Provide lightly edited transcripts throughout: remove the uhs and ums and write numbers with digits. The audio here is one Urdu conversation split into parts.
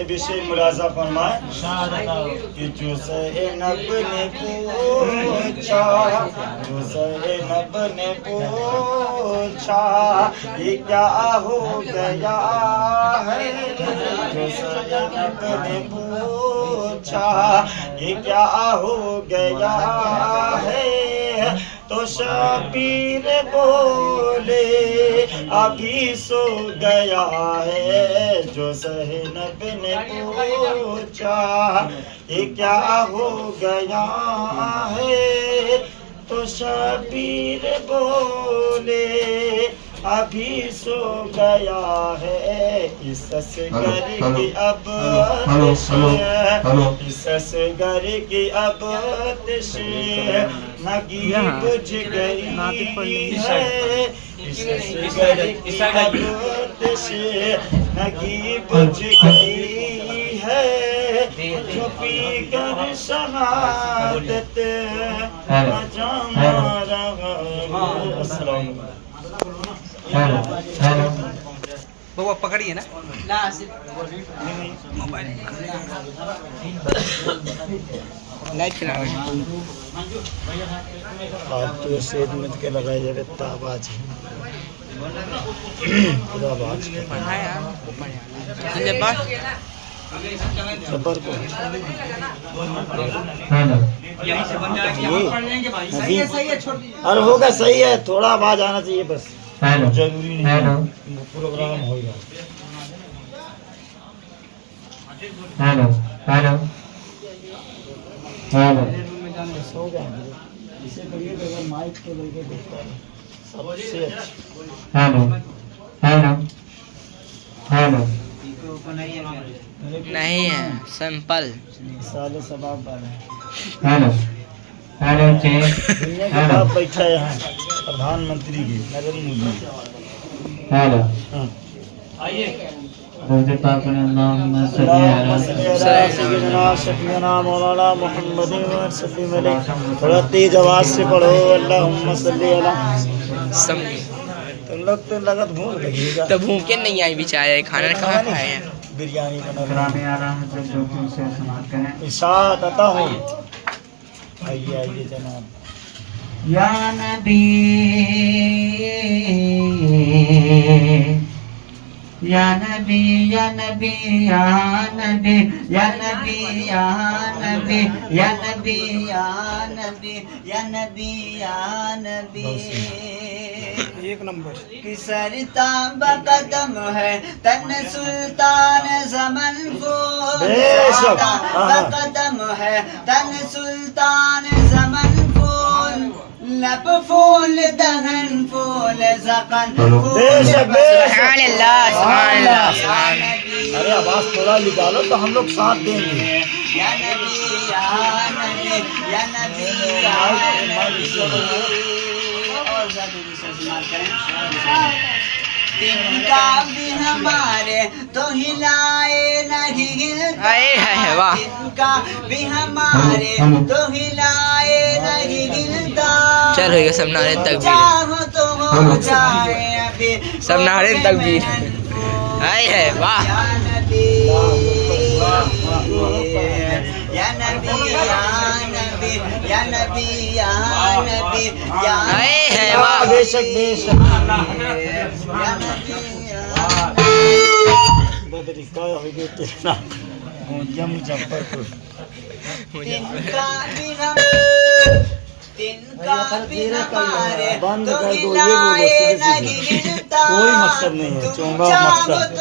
یہ بھی شعر ملاحظہ فرمائے کہ جو زینب نے پوچھا یہ کیا ہو گیا ہے جو زینب نے پوچھا یہ کیا ہو گیا ہے تو شبیر بولے ابھی سو گیا ہے جو زینب نے پوچھا یہ کیا ہو گیا ہے تو شبیر بولے ابھی سو گیا ہے اس اصغر کی اب آتش اس اصغر کی اب آتش نگی بجھ گئی ہے اس اصغر کی اب آتش نگی بجھ گئی ہے جو پی کر شہادت جانا رہا السلام بابا پکڑیے نا لائٹ چلا آپ تو سید مت کے لگائی جائے تاباج خدا باج صبر کو ارے ہوگا صحیح ہے تھوڑا آواز آنا چاہیے بس ضروری نہیں پروگرام ہوگا اسے کریے کہ اگر مائک کو لے کے دیکھتا ہے سب سے نہیں ہے سمپل سال ثواب والے دنیا کے بعد بیٹھا ہے یہاں پردھان منتری کی نریندر مودی سیدنا مولانا محمد صفی ملک تھوڑا تیز آواز سے پڑھو اللہم صلی علی تم لوگ تو لگت بھوک لگے گا تو بھوکے نہیں آئی بیچارے کھانا کہاں کھائے ہیں بریانی بنا اشاعت عطا ہو آئیے آئیے جناب یا نبی یا نبی یا نبی یا نبی یا نبی یا نبی یا نبی یا نبی یا نبی یا نبی ایک نمبر کسرتا بقدم ہے تن سلطان زمن پھول بقدم ہے تن سلطان زمن پھول لب پھول دہن پھول زقن سبحان اللہ سبحان اللہ ارے آواز تھوڑا نکالو تو ہم لوگ ساتھ دیں گے یا نبی یا نبی یا نبی یا نبی دن کا بھی ہمارے تو ہلائے نہیں ہلتا دن کا بھی ہمارے تو ہلائے نہیں ہلتا چل ہوئے گا سب نعرے تکبیر چاہو تو ہو جائے ابھی سب نعرے تکبیر آئے ہے واہ یا نبی یا نبی یا نبی یا نبی یا نبی یا آئے ہے واہ بے شک بے شک بدری کا ہوئی گئی تیرا گونجیا مظفرپور بند کر دو یہ بولو سیدھے سیدھے کوئی مقصد نہیں ہے چونگا مقصد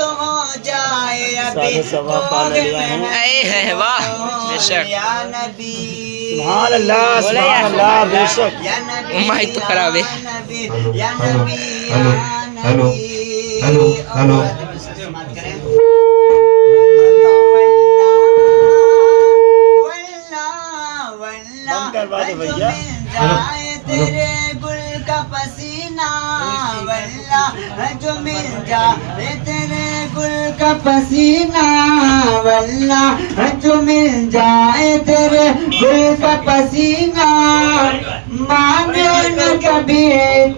سارے ثواب پا لیا ہے آئے ہے واہ بے شک سبحان اللہ سبحان اللہ بے شک مائک تو خراب ہے ہلو بند کروا دے بھیا تیرے گل کا پسینہ واللہ جو مل جائے تیرے گل کا پسینہ واللہ جو مل جائے تیرے گل کا پسینہ مانگے نہ کبھی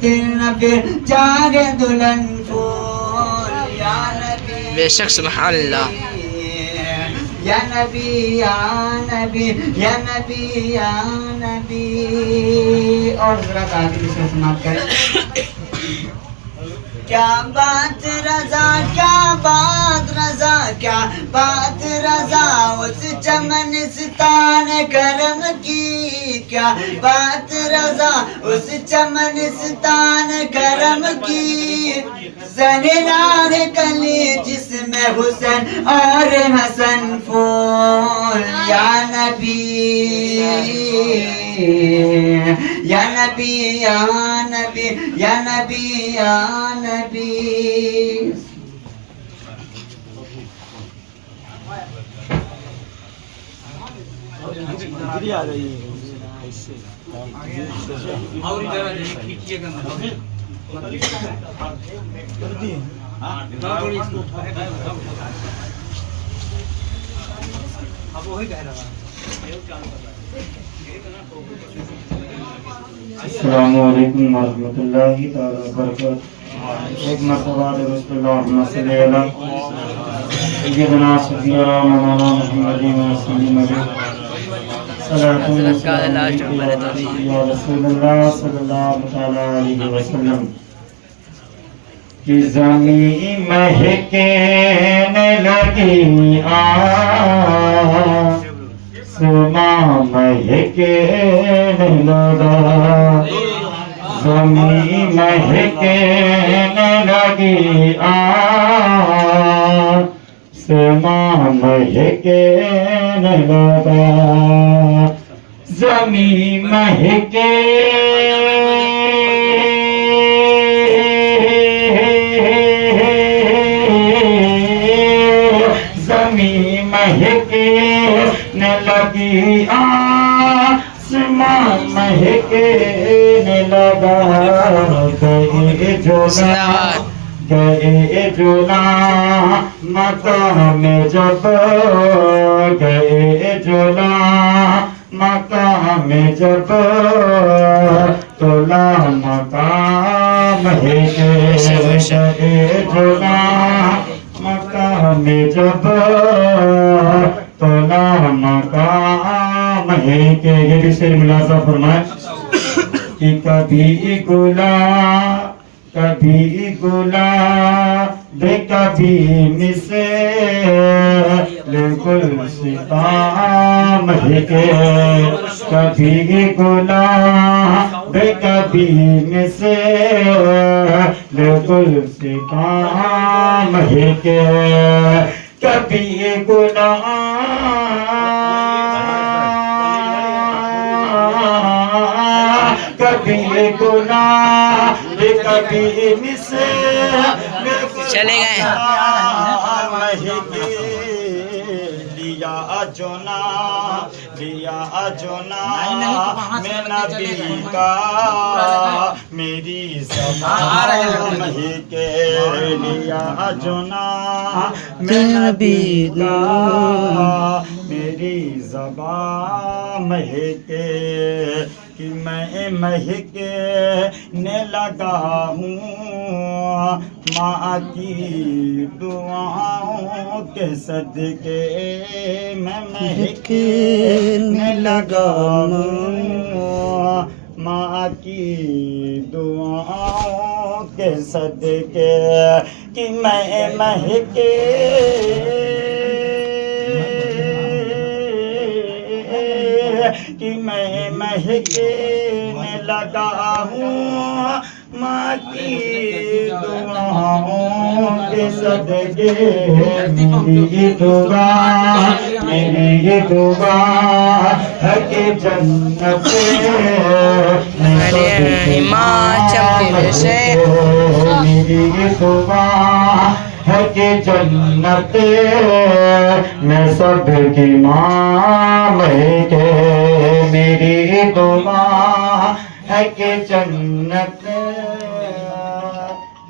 نہ پھر جاگے دلہن پھول یا نبی بے شک سبحان اللہ یا نبی یا نبی یا نبی یا نبی. اور ذرا تعدیل سے سماعت کریں. کیا بات رضا کیا بات رضا کیا بات رضا اس چمنستان کرم کی. کیا بات رضا اس چمنستان کرم کی. زنرار کلی جس میں حسین اور حسن پھول. یا نبی یا نبی یا نبی یا نبی یا نبی. آ گئی السلام علیکم ورحمۃ اللہ تعالی وبرکاتہ. ایک مرتبہ رسول اللہ صلی اللہ علیہ سیدنا سیدنا مولانا محمد وسلم یا رسول اللہ صلی اللہ علیہ وسلم. کہ زمین مہکنے لگی آسماں مہکنے لگا. زمین مہکنے لگی آسماں مہکنے لگا. زمین مہکے زمین مہکنے لگی آسمان مہکنے لگا. گئے جولا گئے جولا مقام جب گئے جولا مقام جب تولا مقام ہے. گئے جولا مقام جب تولا مقام ہے. کہ یہ بھی شعر ملازہ فرمائے کہ کبھی گلا بے کبھی مثل گلستان ہے. کہ کبھی گلا بے کبھی مثل گلستان ہے. کہ کبھی گلا کبھی گناہ کبھی مثل چلے گئے. لیا جونا میں نبی کا میری زبان مہکے. لیا جونا میں نبی کا میری زبان مہکے. کہ میں مہکنے لگا ہوں ماں کی دعاؤں کے صدقے. میں مہکنے لگا ہوں ماں کی دعاؤں کے صدقے. کہ میں مہکے کہ میں مہکنے لگا ہوں ماں کی دعاؤں کے صدقے. میری یہ دعا ہے کہ جنت میری یہ دعا ہے کہ جنت میں سب کی ماں مہکے. میری دعا ہے کہ جنت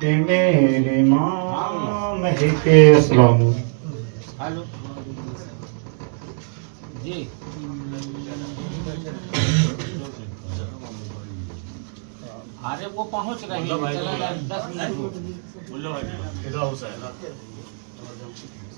میں میری ماں مہکے. السلام جی ارے وہ پہنچ رہے ہیں 10 منٹ.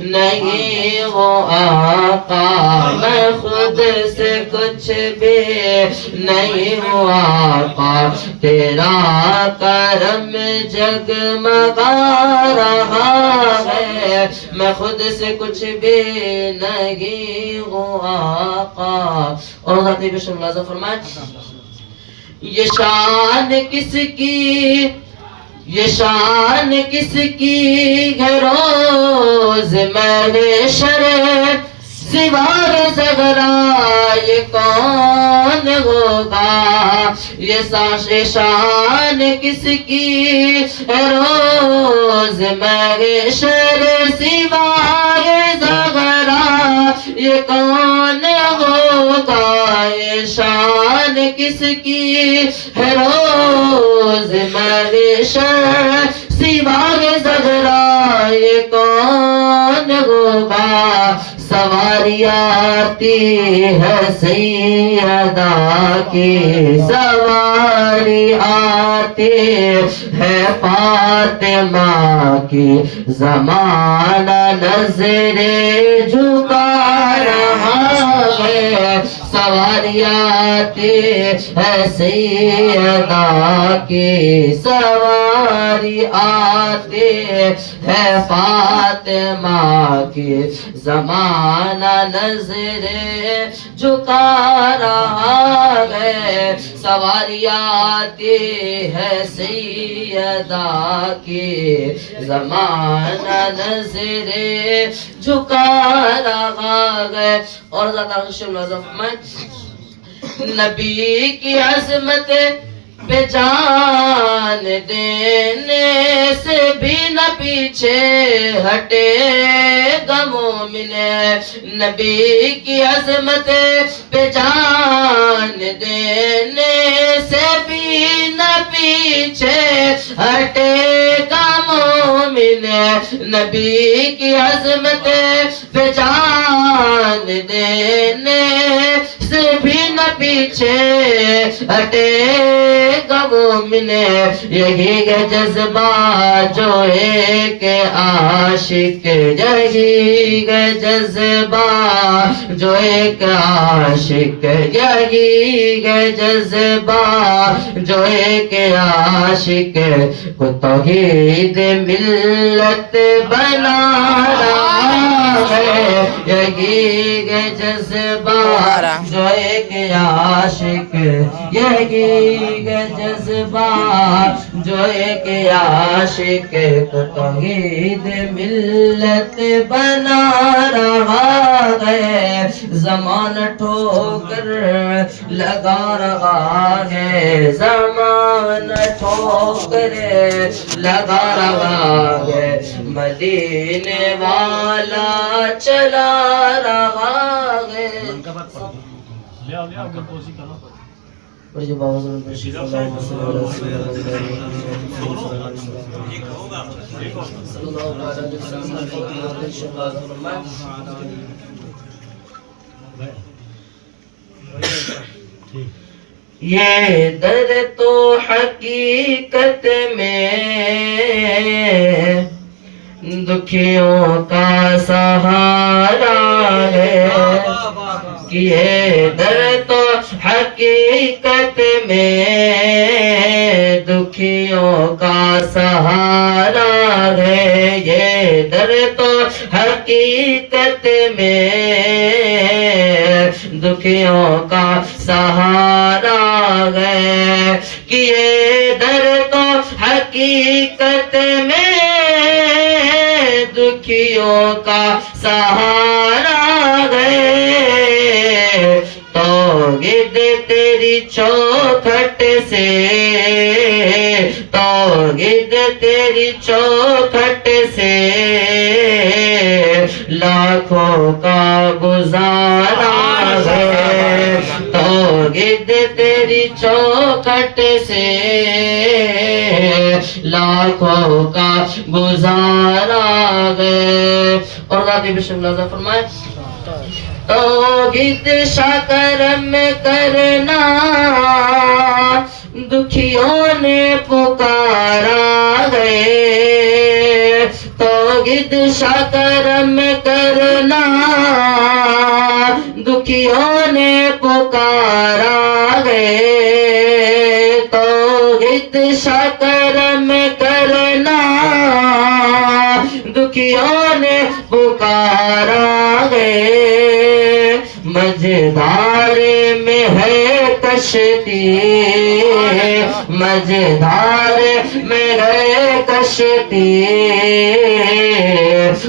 نہیں وہ آقا میں خود سے کچھ بھی نہیں وہ آقا تیرا کرم جگمگا رہا ہے میں خود سے کچھ بھی نہیں وہ آقا اور ذاتی بشم اللہ فرمائے یہ شان کس کی یہ شان کس کی ہے روز محشر سوار زغرا یہ کون ہوگا یہ شان کس کی ہے روز محشر سوار زغرا یہ کون ہوگا یہ شان کس کی ہے روز محشر سوار زغرا یہ کون ہوگا سواری آتی ہے سیدہ کی سواری آتی ہے فاطمہ کی زمانہ نظر جھکا رہا ہے سواری آتی ہے سیدہ کی سواری آتی ہے فاطمہ کی زمانہ نظر جھکا رہا ہے سواری آتی ہے سیدہ کی زمانہ نظر جھکا رہا ہے اور زیادہ نبی کی عظمت پہ جان دینے سے بھی نہ پیچھے ہٹے گا مومن نبی کی عظمت پہ جان دینے سے بھی نہ پیچھے ہٹے گا مومن نبی کی عظمت پہ جان دینے سے بھی نہ پیچھے ہٹے گا مومن یہی ہے جذبہ جو ایک عاشق یہی ہے جذبہ جو ایک عاشق یہی ہے جذبہ جو ایک عاشق کو توحید ملت بنا رہا ہے یہی ہے جذبہ جو ایک عاشق یہی ہے جذبہ جو ایک عاشق کو توحید ملت بنا رہا ہے زمانہ ٹھوکر لگا رہا ہے زمانہ ٹھوکر لگا رہا ہے مدینے والا چلا رہا ہے یہ در تو حقیقت میں دکھیوں کا سہارا ہے کہ یہ در تو حقیقت میں دکھیوں کا سہارا ہے یہ در تو حقیقت میں دکھیوں کا سہارا ہے کہ یہ در تو حقیقت میں دکھیوں کا سہارا ہے توحید تیری چوکھٹ سے توحید تیری چوکھٹ سے لاکھوں کا گزارا ہے توحید تیری چوکھٹ سے لاکھوں کا گزارا ہے اور ذاتی بسم اللہ فرمائے توحید شکرم کرنا دکھیوں نے پکارا ہے توحید شا کرم کرنا دکھیوں نے پکارا گے توحید شا کرم کرنا دکھیوں نے پکارا گے مجھدار میں ہے کشتی مجھدار میں ہے کشتی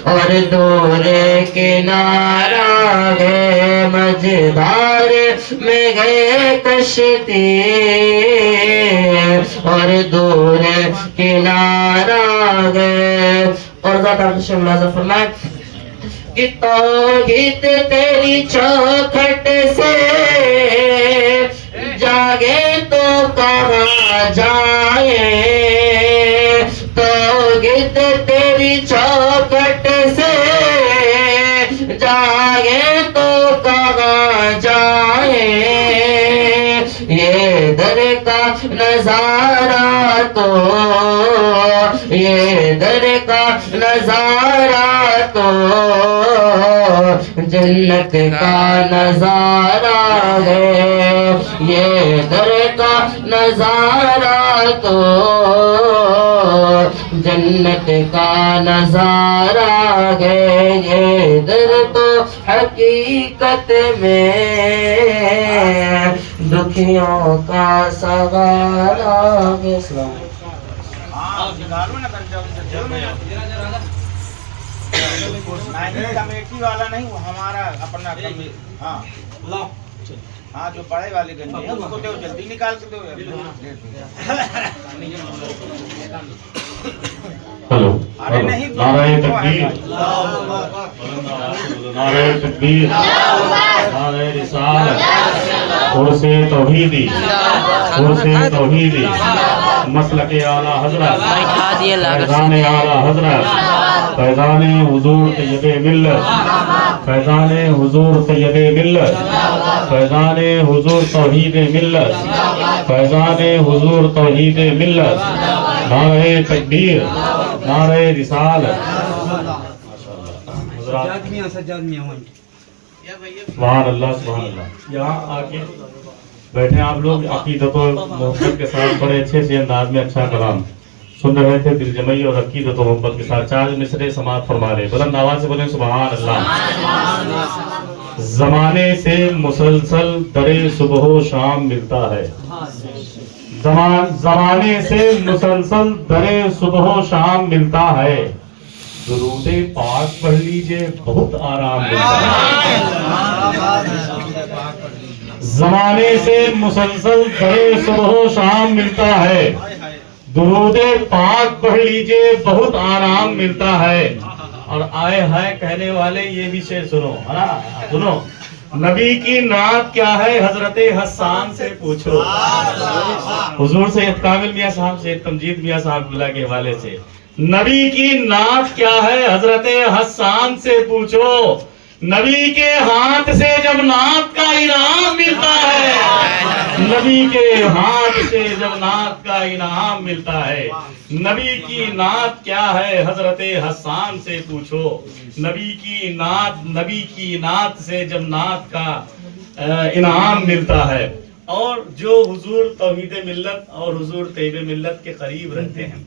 اور دور کنارہ ہے مجھدار میں ہے کشتی اور دور کنارہ ہے اور ذات عرش ملازم فرمائے کہ توحید تیری چوکھٹ سے جاگے تو کہاں جائے توحید تیری چوکھٹ سے جاگے تو کہاں جائے یہ در کا نظارہ تو یہ در کا نظارہ تو جنت کا نظارہ ہے یہ در کا نظارہ تو جنت کا نظارہ ہے یہ در تو حقیقت میں دکھیوں کا سہارا ہے ہاں نکالو نا کمیٹی والا نہیں وہ ہمارا اپنا ہاں ہاں جو پڑھائی والے گنجے ہیں اس کو دو جلدی نکال کے دو ہلو ارے نہیں نعرہ تکبیر نعرہ تکبیر نعرہ رسالت عرص توحیدی عرص توحیدی مسلک اعلیٰ حضرت فیضان اعلیٰ حضرت فیضان حضور طیب ملت فیضان حضور طیب ملت فیضان حضور توحید ملت فیضان حضور توحید ملت نعرہ تکبیر نعرہ رسالت سبحان اللہ سبحان اللہ یہاں آ کے بیٹھے آپ لوگ عقیدت و محبت کے ساتھ بڑے اچھے سے انداز میں اچھا کلام سن رہے تھے دل جمعی اور عقیدت و محبت کے ساتھ چار مصرے سماعت فرما رہے بلند آواز سے بولیں سبحان اللہ زمانے سے مسلسل در صبح و شام ملتا ہے زمانے سے مسلسل در صبح و شام ملتا ہے درود پاک پڑھ لیجئے بہت آرام ملتا ہے زمانے سے مسلسل در صبح و شام ملتا ہے درود پاک پڑھ لیجئے بہت آرام ملتا ہے اور آئے ہائے کہنے والے یہ بھی شعر سنو سنو نبی کی نعت کیا ہے حضرت حسان سے پوچھو حضور سید کامل میاں صاحب سے تمجید میاں صاحب اللہ کے حوالے سے نبی کی نعت کیا ہے حضرت حسان سے پوچھو نبی کے ہاتھ سے جب نعت کا انعام ملتا ہے نبی کے ہاتھ سے جب نعت کا انعام ملتا ہے نبی کی نعت کیا ہے حضرت حسان سے پوچھو نبی کی نعت سے جب نعت کا انعام ملتا ہے اور جو حضور توحید ملت اور حضور طیب ملت کے قریب رہتے ہیں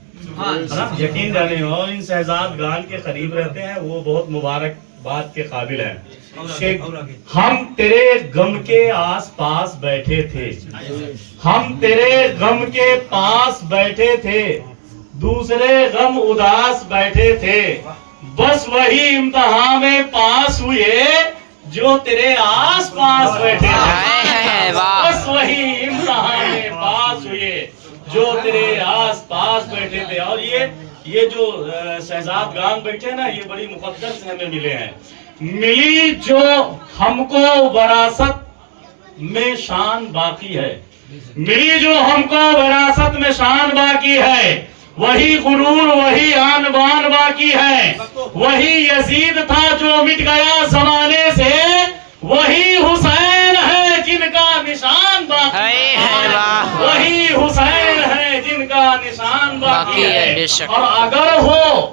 یقین جانے اور ان شہزاد گان کے قریب رہتے ہیں وہ بہت مبارک بات کے قابل ہے ہم تیرے غم کے آس پاس بیٹھے تھے ہم تیرے غم کے پاس بیٹھے تھے دوسرے غم اداس بیٹھے تھے بس وہی امتحان میں پاس ہوئے جو تیرے آس پاس بیٹھے تھے بس وہی امتحان میں پاس ہوئے جو تیرے آس پاس بیٹھے تھے اور یہ جو شہزاد گان بیٹھے نا یہ بڑی مقدس ہمیں ملے ہیں ملی جو ہم کو وراثت میں شان باقی ہے ملی جو ہم کو وراثت میں شان باقی ہے وہی غرور وہی آن بان باقی ہے وہی یزید تھا جو مٹ گیا زمانے سے وہی حسین ہے جن کا نشان باقی ہے وہی حسین ہے جن کا نشان باقی ہے اور اگر ہو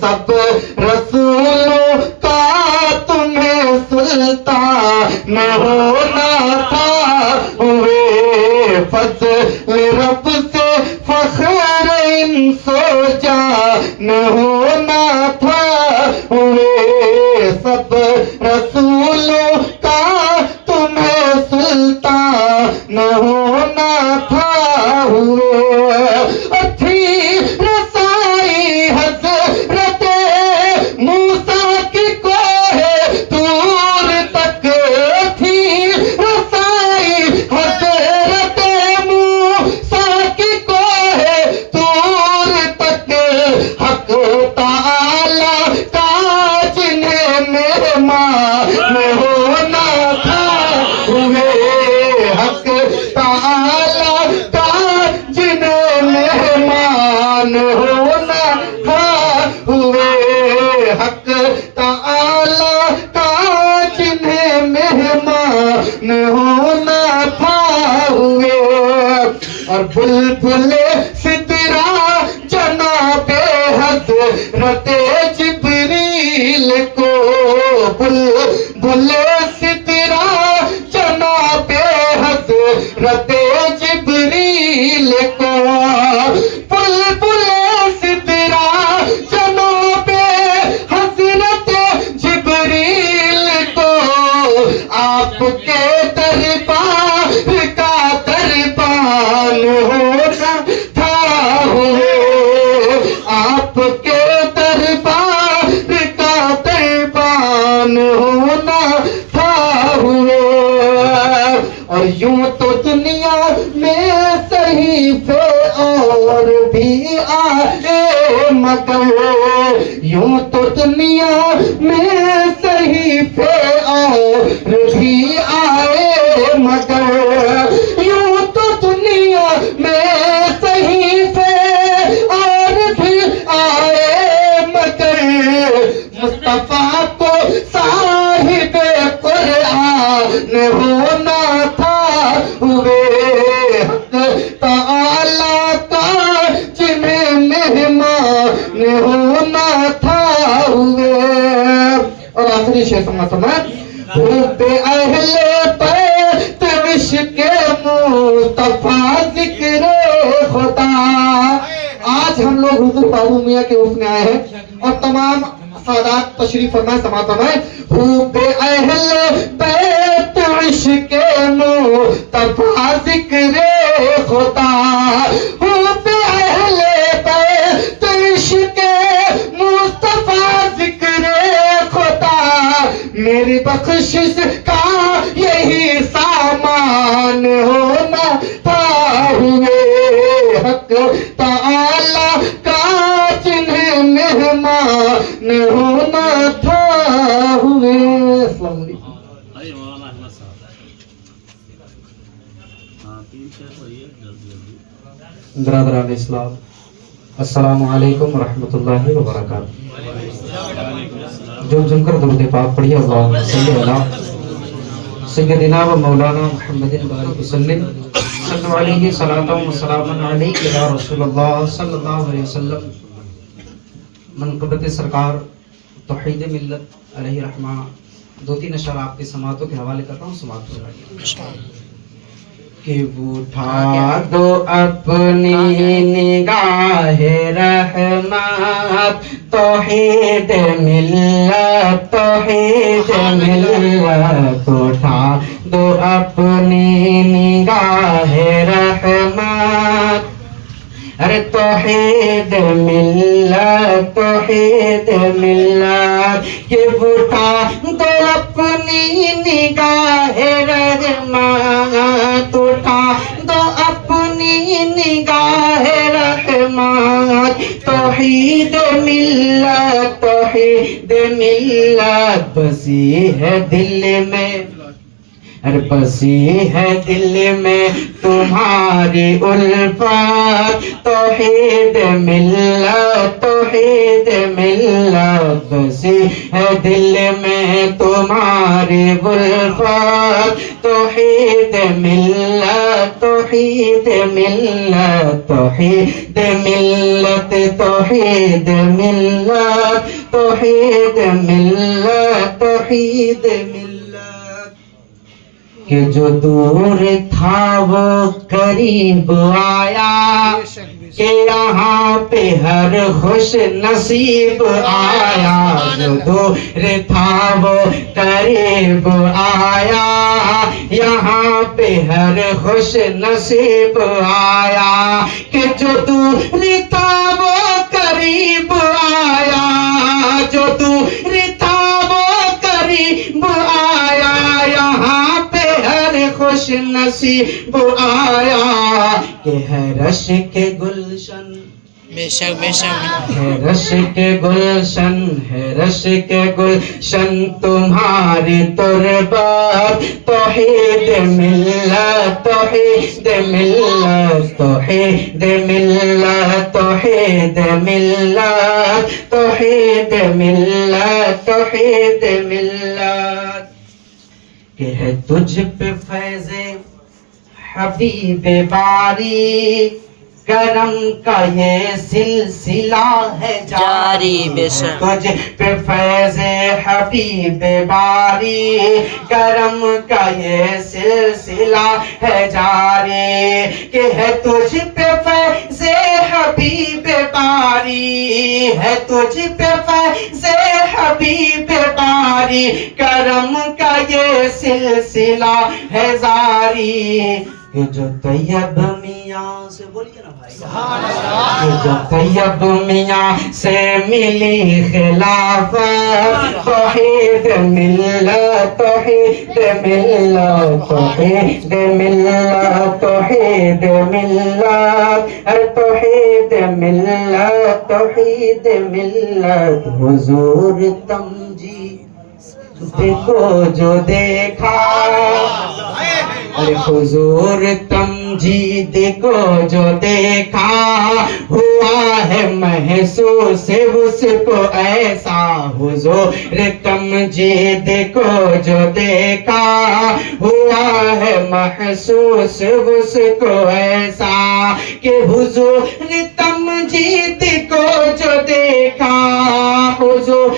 سب رسولوں کا تمہیں سلطان ہونا تھا ہوئے فضل رب سے فخر ان سو جان ہونا تھا ہوئے سب رسولوں کا تمہیں سلطان ہونا تھا ہوئے تھی رسائی حضرت موسیٰ کی کوہ طور تک تھی رسائی حضرت موسیٰ کی کوہ طور تک حق تعالی کا جنہیں مہمان ہونا تھا ہوئے حق تعالی کا جنہیں مہمان ہونا تھا ہوئے حق تعالی کا جنہیں مہمان ہونا تھا ہوئے اور بلبل سدرا جناب حضرت جبریل کو بلبل سدرا جناب حضرت جبریل کو بلبل سدرا جناب حضرت جبریل کو آپ کے دربار کا دربان ہونا تھا ہوئے آپ کے دربار کا دربان ہونا تھا ہوئے اور یوں تو دنیا میں صحیفے اور بھی آئے مگر یوں تو دنیا میں صحیفے اور بھی آئے مگر یوں تو دنیا میں صحیفے اور بھی آئے مگر مصطفیٰ کو صاحب قرآن ہونا تھا ہوئے حق تعالی کا جنہیں مہمان ہونا تھا ہوئے اور آخری شعر سمجھ حب اہل بیت عشق مصطفیٰ ذکر خدا آج ہم لوگ حضور بابو میاں کے عرف میں آئے ہیں اور تمام سادات تشریف فرمائے سماعت فرمائے حب اہل بیت عشق مصطفیٰ ذکر خدا حب اہل بیت عشق مصطفیٰ ذکر خدا میری بخشش کا یہی سامان ہونا تھا ہوئے حق تعالی کا جنہیں مہمان ہونا تھا ہوئے السلام علیکم برادران اسلام السلام علیکم ورحمۃ اللہ وبرکاتہ جم کر درود پاک پڑھیے اللہم صلی علی سیدنا و مولانا محمد بارک وسلم صلی علیہ صلاۃ و سلام علیک یا رسول اللہ صلی اللہ علیہ وسلم منقبت سرکار توحید ملت علیہ رحمہ دو تین اشعار آپ کے سماعتوں کے حوالے کر رہا ہوں سماعت فرمائیے کہ اٹھا دو اپنی نگاہ رحمت توحید ملت اٹھا دو اپنی نگاہ رحمت ارے توحید ملت کہ اٹھا دو اپنی نگاہ رحمت اٹھا دو اپنی نگاہ رحمت توحید ملت بسی ہے دل میں ارے بسی ہے دل میں تمہاری الفت توحید ملت بسی ہے دل میں تمہاری الفت توحید ملت توحید ملت توحید ملت توحید ملت توحید ملت توحید ملت کہ جو دور تھا وہ قریب آیا کہ یہاں پہ ہر خوش نصیب آیا جو دور تھا وہ قریب آیا یہاں پہ ہر خوش نصیب آیا کہ جو دور تھا وہ قریب آیا جو دور تھا وہ قریب آیا یہاں پہ ہر خوش نصیب آیا کہ ہے رش کے گلشن بے شک بے شک ہے رش کے گلشن ہے رش کے گلشن تمہاری تربت توحید ملت توحید ملت توحید ملت توحید ملت توحید ملت توحید ملت کہ ہے تجھ پہ فیض حبیب باری کرم کا یہ سلسلہ ہے جاری بے شک تجھ پہ فیض حبیب باری کرم کا یہ سلسلہ ہے جاری کہ ہے تجھ پہ فیض حبیب باری ہے تجھ پہ فیض حبیب باری کرم کا یہ سلسلہ ہے جاری کہ جو طیب میاں سے بولیے نا بھائی کہ جو طیب میاں سے ملی خلافت توحید ملت توحید ملت توحید ملت توحید ملت توحید ملت توحید ملت حضور تمجید دیکھو جو دیکھا حضور تمجید کو جو دیکھا ہوا ہے محسوس اس کو ایسا حضور تمجید کو جو دیکھا ہوا ہے محسوس اس کو ایسا کہ حضور تمجید کو جو دیکھا حضور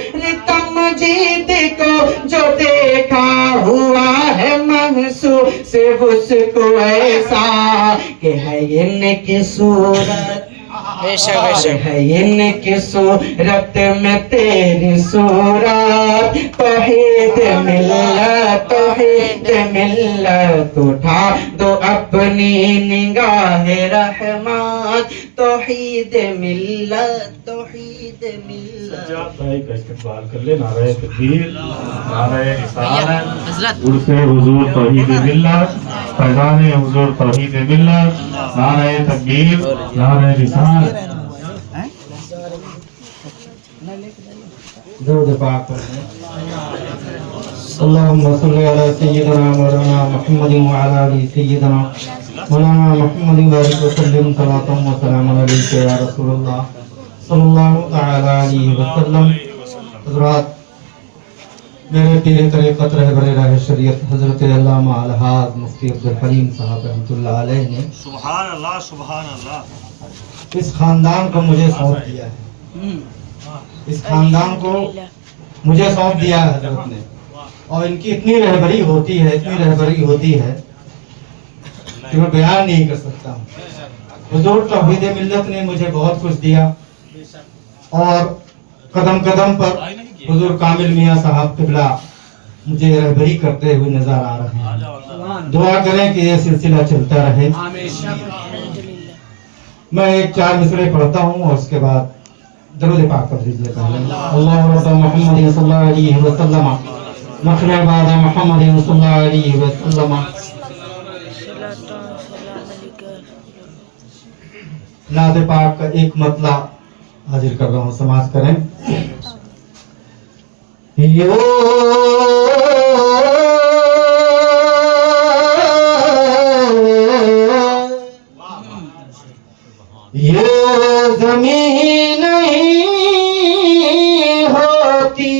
تمجید کو جو دیکھا ہوا ہے محسوس اس کو ایسا کہ ہے ان کی صورت بے شک بے شک ہے ان کی صورت میں تیری صورت توحید ملت توحید ملت اٹھا دو اپنی نگاہ رحمت توحید ملت توحید ملت سجاد بھائی کا استقبال کر لے نعرہ تکبیر نعرہ رسالت حضرت عرف حضور توحید ملت فیضان حضور توحید ملت نعرہ تکبیر نعرہ رسالت درود پاک پڑھیں اللهم صل على سيدنا مولانا محمد وعلى آل سيدنا مولانا محمد وبارك وسلم صلاة وسلام عليك يا رسول الله صلی اللہ تعالی علیہ وسلم. حضرات میرے پیر طریقت رہبر راہ شریعت حضرت علامہ الحاج مفتی عبدالحلیم صاحب رحمۃ اللہ علیہ نے سبحان اللہ سبحان اللہ اس خاندان کو مجھے سونپ دیا ہے. اس خاندان کو مجھے سونپ دیا ہے حضرت نے, اور ان کی اتنی رہبری ہوتی ہے کہ میں بیان نہیں کر سکتا ہوں. حضور توحید ملت نے مجھے بہت کچھ دیا, اور قدم قدم پر حضور کامل میاں صاحب قبلہ مجھے رہبری کرتے ہوئے نظر آ رہے ہیں. دعا کریں کہ یہ سلسلہ چلتا رہے. میں ایک 4 مصرے پڑھتا ہوں اور اس کے بعد درود پاک پڑھ لیجیے. اللہ رب محمد صلی اللہ علیہ وسلم مخرج بعد محمد صلی اللہ علیہ وسلم. نعت پاک کا ایک مطلع حاضر کر رہا ہوں, سماعت کریں. یہ زمین نہیں ہوتی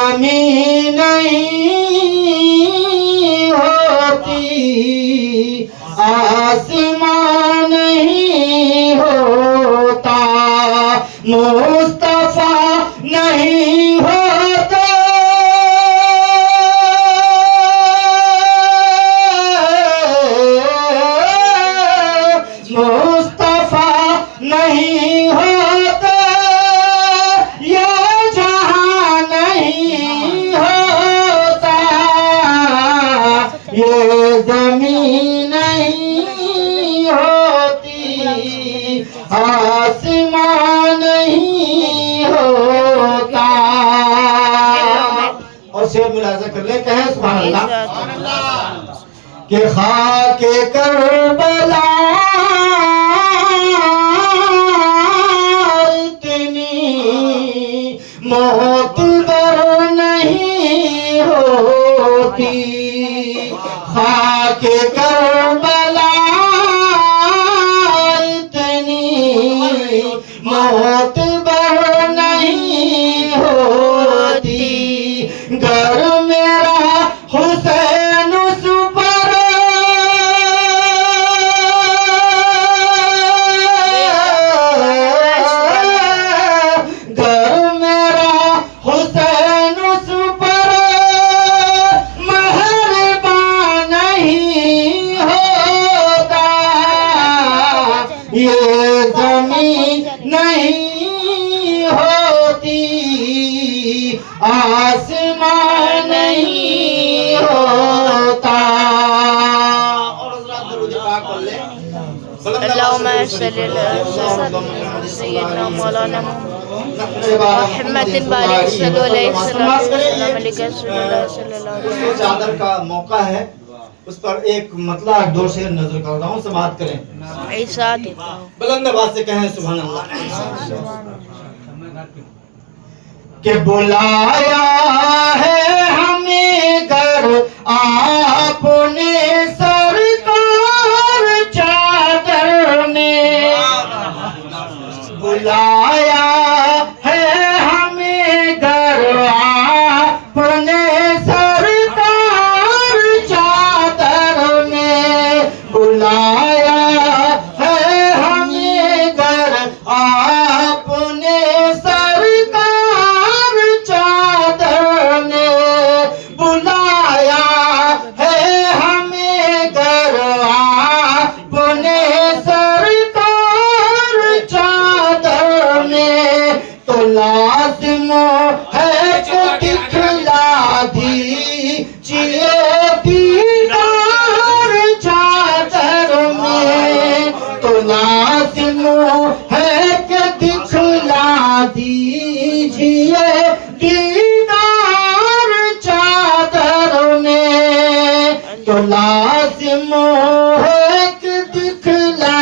زمین نہیں ہوتی آسمان نہیں ہوتا مصطفیٰ نہیں ہوتا مصطفیٰ نہیں ہوتا یہ جہاں نہیں ہوتا یہ زمین نہیں ہوتی آسمان نہیں ہوتا. اور شعر ملاحظہ کر لیں کہیں سبحان اللہ کہ خاک کربلا اتنی معتبر نہیں ہوتی خاک کربلا اتنی معتبر نہیں ہوتی گر میرا حسین اس پر گر میرا حسین اس پر مہربان نہیں ہوتا یہ زمین نہیں ہوتی آسمان نہیں ہوتا. اور حضرات درود پاک پڑھ لیں. اللهم صل على سيدنا مولانا محمد بارك صلوا عليه وسلم عليك صلى الله عليه وسلم. چادر کا موقع ہے اس پر ایک مطلع دو شعر نظر کر رہا ہوں سماعت کریں. عیسیٰ بلند آواز سے کہیں سبحان اللہ. کہ بلایا ہے ہمیں گھر آپ نے سرکار چادر میں بلایا ہے ہمیں گھر آپ نے سرکار چادر میں بلایا ہے ہمیں گھر آپ نے سرکار چادر میں بلایا ہے ہمیں گھر آپ نے سرکار چادر میں تو لازم ہے کہ دکھلا دیجیے دیدار چادر میں تو لازم ہے کہ دکھلا دیجیے دیدار چادر میں تو لازم ہے کہ دکھلا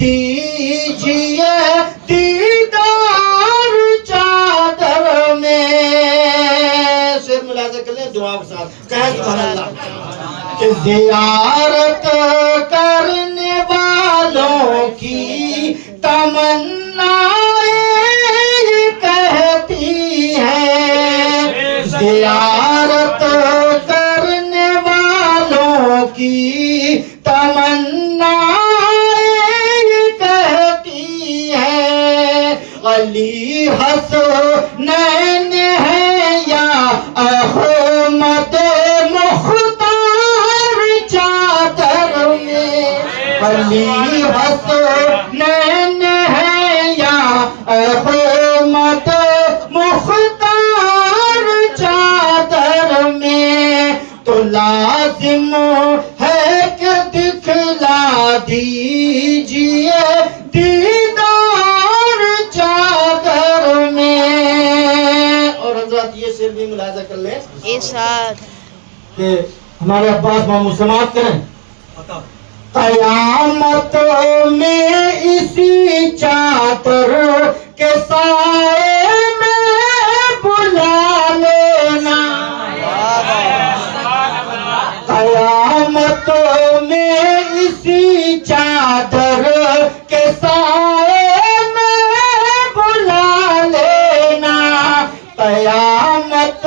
دیجیے دیدار چادر میں. شعر ملاحظہ کر لیں دعا کے ساتھ کہیں سبحان اللہ. کہ زیارت کرنے والوں کی تمنا کہتی ہے زیارت کرنے والوں کی تمنا کہتی ہے علی حسنین ہے یا احمد مختار چادر میں علی حسنین ہے یا احمد مختار چادر میں تو لازم ہے کہ دکھلا دیجیے دیدار چادر میں. اور حضرات یہ شعر بھی ملاحظہ کر لیں عیسیٰ کہ ہمارے عباس ماموں سماعت کریں. قیامت میں اسی چادر کے سائے میں بلا لینا قیامت میں اسی چادر کے سائے میں بلا لینا قیامت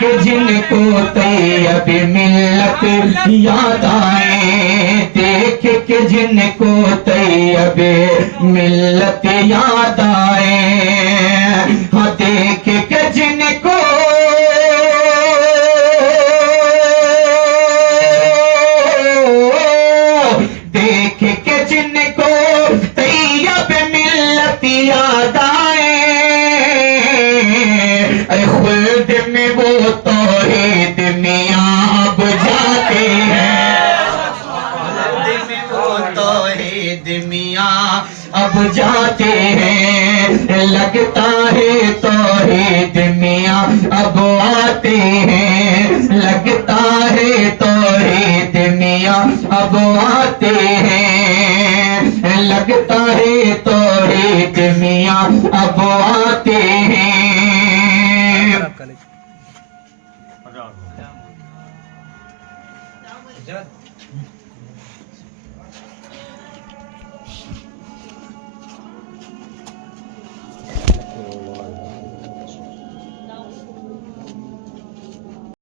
کہ جن کو طیب ملت یاد آئے، دیکھ کہ جن کو طیب ملت یاد آئے، ہاں دیکھ کہ جن کو یاد آئے، اے خلد میں وہ توحید میاں اب جاتے ہیں، خلد میں وہ توحید میاں اب جاتے ہیں، لگتا ہے توحید میاں اب آتے ہیں، لگتا ہے توحید میاں اب آتے ہیں، لگتا ہے توحید میاں اب آتے